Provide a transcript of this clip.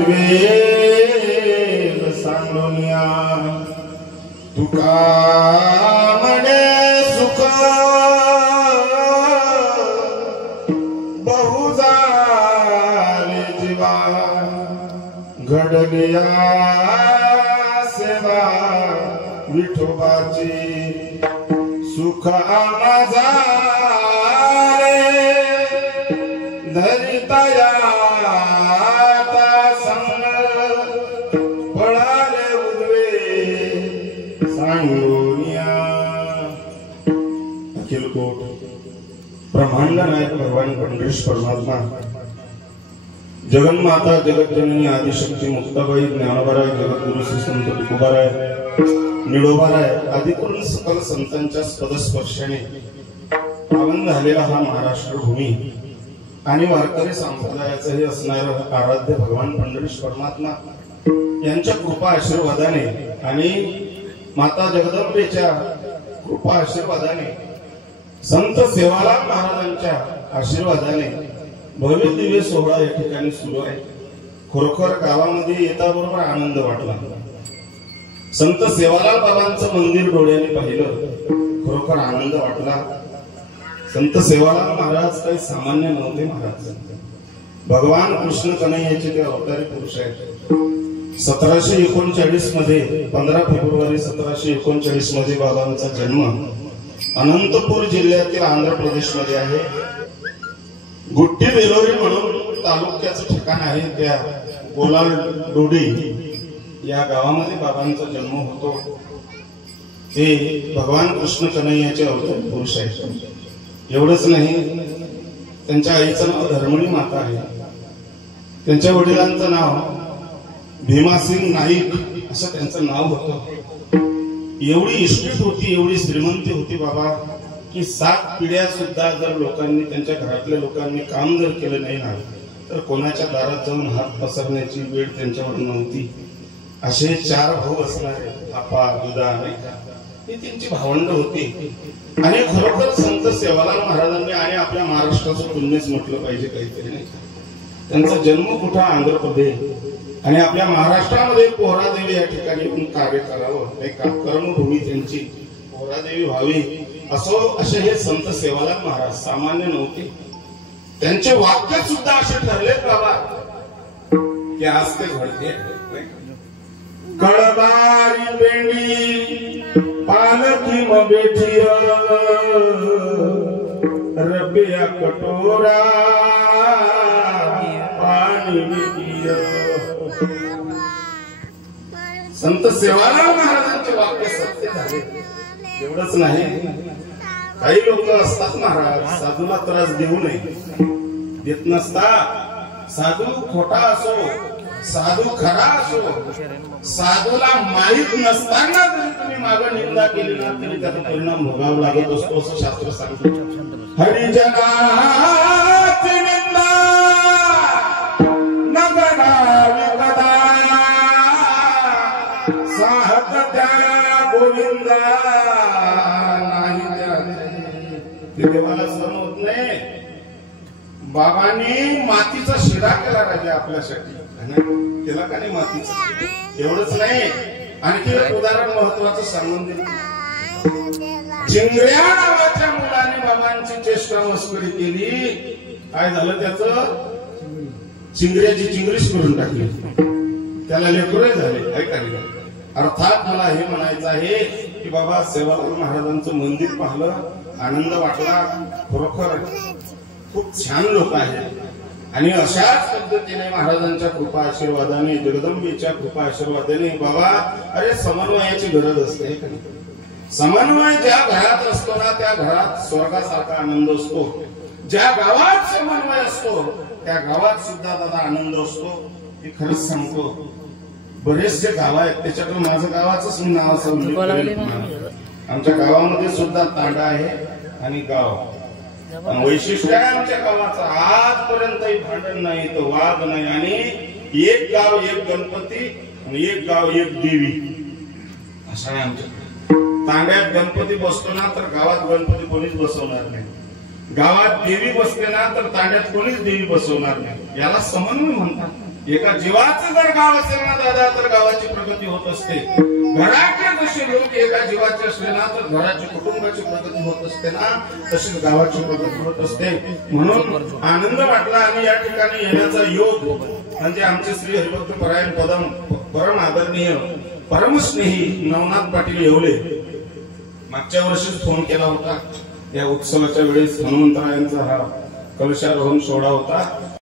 उद्वेग सांडोनिया तुका म्हणे सुख बहुजाले जीवा घडलिया सेवा विठोबाची सुख माझा धरितया संग पळाले उद्वे सांडोनिया। अखिलकोट ब्रह्मांड नायक भगवान पंढरीश परमात्मा जगन्माता जगतजननी आदिशक्ती मुक्ताबाई ज्ञानोबाराय जगद्गुरु श्री संत तुकोबाराय निडोबाराय आदी करून सकल संतांच्या पदस्पर्शाने पावन झालेला हा महाराष्ट्र भूमी आणि वारकरी संप्रदायाचे हे असणारं आराध्य भगवान पंढरीश परमात्मा यांच्या कृपा आशीर्वादाने आणि माता जगदंबेच्या कृपा आशीर्वादाने संत सेवालाल महाराजांच्या आशीर्वादाने भव्य दिव्य सोहळा या ठिकाणी सुरू आहे। खरोखर गावामध्ये येता बरोबर आनंद वाटला। संत सेवालाल बाबांचं मंदिर डोळ्याने पाहिलं, खरोखर आनंद वाटला। संत सेवालाल महाराज काही सामान्य नव्हते महाराज, भगवान कृष्ण कन्हैयाचे ते अवतारी पुरुष आहेत। 1739 मध्ये 15 फेब्रुवारी 1739 मध्ये बाबांचा जन्म अनंतपूर जिल्ह्यातील आंध्र प्रदेश मध्ये आहे। गुट्टी बेलोरी म्हणून तालुक्याचं ठिकाण आहे, त्या गोलाल डोडी या गावामध्ये बाबांचा जन्म होतो। ते भगवान कृष्ण कन्हैयाचे अवतारी पुरुष आहेत। एवढंच नाही, त्यांच्या आईचं नाव धर्मणी माता आहे, त्यांच्या वडिलांचं नाव भीमासिंग नाईक असं त्यांचं नाव होतं। एवढी इस्टेट होती, एवढी श्रीमंती होती बाबा की 7 पिढ्या सुद्धा जर लोकांनी, त्यांच्या घरातल्या लोकांनी काम जर केलं नाही ना तर कोणाच्या दारात जाऊन हात पसरण्याची वेळ त्यांच्यावर नव्हती। असे 4 भाऊ असणारे आपा दुधा नाही का, ही त्यांची भावंड होती। आणि खरोखर संत सेवालाल महाराजांनी आणि आपल्या महाराष्ट्राचं पुण्यच म्हटलं पाहिजे काहीतरी नाही। त्यांचा जन्म कुठं आंध्र प्रदेश आणि आपल्या महाराष्ट्रामध्ये पोहरादेवी या ठिकाणी येऊन कार्य करावं, नाही का, कर्मभूमी त्यांची पोहरादेवी व्हावी असो, असे हे संत सेवालाल महाराज सामान्य नव्हते। त्यांचे वाक्य सुद्धा असे ठरले बाबा की आज ते घडते। कळबारी पेंडी पालखी म बेठिय रबिया कटोरा पाणी पिय। संत सेवालाल महाराजांचे वाक्य सत्य झाले। एवढंच नाही, काही लोक असतात महाराज साधूला त्रास देऊ नये देत नसता। साधू खोटा असो, साधू खरा असो, साधूला माहित नसताना जरी तुम्ही मागे निंदा केली ना तरी त्याचा परिणाम भोगावा लागत असतो असं शास्त्र सांगतं। हरिजनाची निंदा न करावी कदा, साहत त्या गोविंदा नाही ते देवाला सहन होत नाही। बाबांनी मातीचा शिरा केला राजा आपल्यासाठी, केला का नाही मातीचा? एवढंच नाही, आणखी एक उदाहरण महत्वाचं सांगून देतो। चिंगऱ्या नावाच्या मुलाने बाबांची चेष्टा मस्करी केली, काय झालं त्याचं? चिंगऱ्याची चिंगरीच करून टाकली, त्याला लेकरे झाले। ऐका, अर्थात मला हे म्हणायचं आहे की बाबा सेवालाल महाराजांचं मंदिर पाहिलं, आनंद वाटला। खरोखर खूप छान लोक आहेत आणि अशाच पद्धतीने महाराजांच्या कृपा आशीर्वादाने, जगदंबेच्या कृपा आशीर्वादाने बाबा, अरे समन्वयाची गरज असते। समन्वय ज्या घरात असतो ना त्या घरात स्वर्गासारखा आनंद असतो। ज्या गावात समन्वय असतो त्या गावात सुद्धा दादा आनंद असतो। हे खरंच सांगतो, बरेचसे गाव आहेत, त्याच्याकडे माझं गावाचंच मी नाव सांगितलं। आमच्या गावामध्ये सुद्धा तांडा आहे आणि गाव वैशिष्ट्य आहे आमच्या गावाचं। आजपर्यंतही भांडण नाही, तर वाद नाही, आणि एक गाव एक गणपती आणि एक गाव एक देवी असं आहे आमच्याकडे। तांड्यात गणपती बसतो ना तर गावात गणपती कोणीच बसवणार नाही, गावात देवी बसते ना तर तांड्यात कोणीच देवी बसवणार नाही। याला समन्वय म्हणतात, एका जीवाचं जर गाव असेल ना दादा तर गावाची प्रगती होत असते. घरातले जसे लोक एका जीवाचे असले ना तर घराची कुटुंबाची प्रगती होत असते ना तशीच गावाची प्रगती होत असते. म्हणून आनंद वाटला आणि या ठिकाणी येण्याचा योग म्हणजे आमचे श्री हरिभक्त परायण परम आदरणीय परमस्नेही नवनाथ पाटील येवले मागच्या वर्षीच फोन केला होता. या उत्सवाच्या वेळेस हनुमंतरायांचा हा कलशारोहण सोहळा होता.